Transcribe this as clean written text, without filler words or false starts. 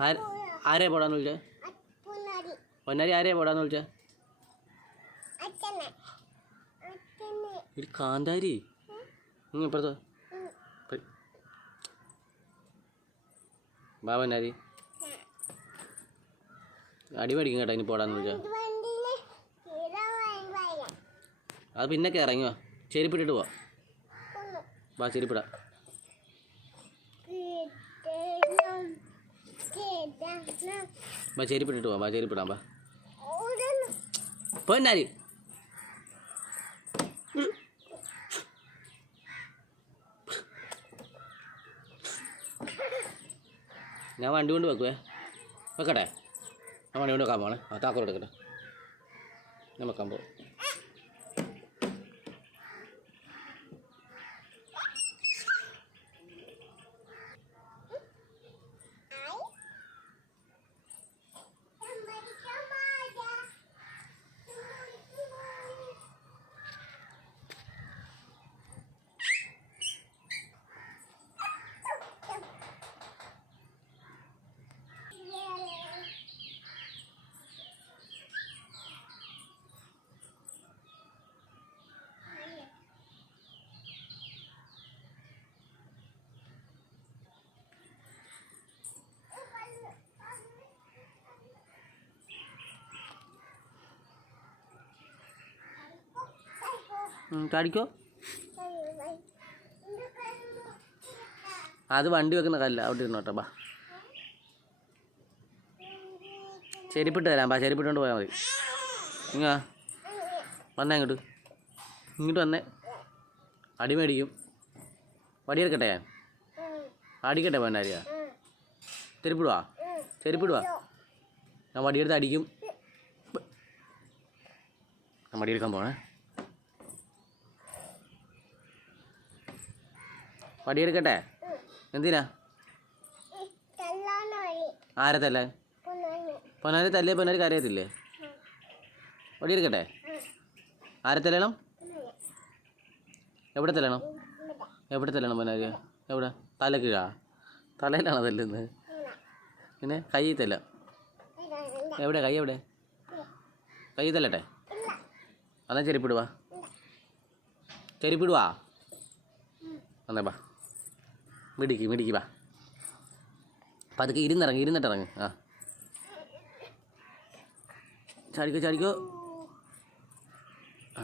ആരെയാ പോടാന്ന് വിളിച്ചേ? പൊന്നാരി ആരെയാ പോടാന്ന് വിളിച്ചേ? കാന്താരി ഇപ്പുറത്തോ ബാ പൊന്നാരി അടി മേടിക്കും കേട്ടോ. ഇനി പോടാന്ന് വിളിച്ചാ അത് പിന്നൊക്കെ ഇറങ്ങി വാ. ചെരുപ്പിട്ടിട്ട് പോവാ. വാ ചെരുപ്പിടാം. വാ ചെരുപ്പിട്ടിട്ട് പോവാം. വാ ചെരുപ്പിടാം. വാ പൊന്നാരി ഞാൻ വണ്ടി കൊണ്ട് വെക്കുവേ. വെക്കട്ടെ? ഞാൻ വണ്ടി കൊണ്ട് വെക്കാൻ പോണേ. താക്കോൽ എടുക്കട്ടെ. ഞാൻ വെക്കാൻ പോകും. കാണിക്കോ? അത് വണ്ടി വെക്കുന്ന കല്ല. അവിടെ ഇരുന്നോട്ടെ. ബാ ചെരുപ്പിട്ട് തരാം. ബാ ചെരുപ്പിട്ടുകൊണ്ട് പോയാൽ മതി. ഇങ്ങാ വന്നേ ഇങ്ങോട്ട്. ഇങ്ങോട്ട് വന്നേ. അടി മേടിക്കും. വടിയെടുക്കട്ടെ? ഞാൻ അടിക്കട്ടെ പൊന്നാരിയാ? ചെരുപ്പിടുവാ? ചെരുപ്പിടുവാ? ഞാൻ വടിയെടുത്ത് അടിക്കും. ഞാൻ വടിയെടുക്കാൻ പോണേ. വടിയെടുക്കട്ടെ? എന്തിനാ? ആരെ തല്ലാൻ? പൊന്നാരി തല്ലേ പൊന്നാരി കരയത്തില്ലേ? വടിയെടുക്കട്ടെ? ആരെ തല്ലണം? എവിടെ തല്ലണം? എവിടെ തല്ലണം പൊന്നാരി? എവിടെ? തലക്കീഴാ? തലയിലാണോ തല്ലുന്നത്? പിന്നെ കൈ തല്ല? എവിടെ കൈ? എവിടെ കൈ? തല്ലട്ടെ? അതാ ചെരുപ്പിടുവാ. ചെരുപ്പിടുവാ? വന്നേ ബാ. മിടിക്ക് ബാ. അപ്പം അതൊക്കെ ഇരുന്നിട്ടിറങ്ങ്. ആ ചാടിക്കോ. ആ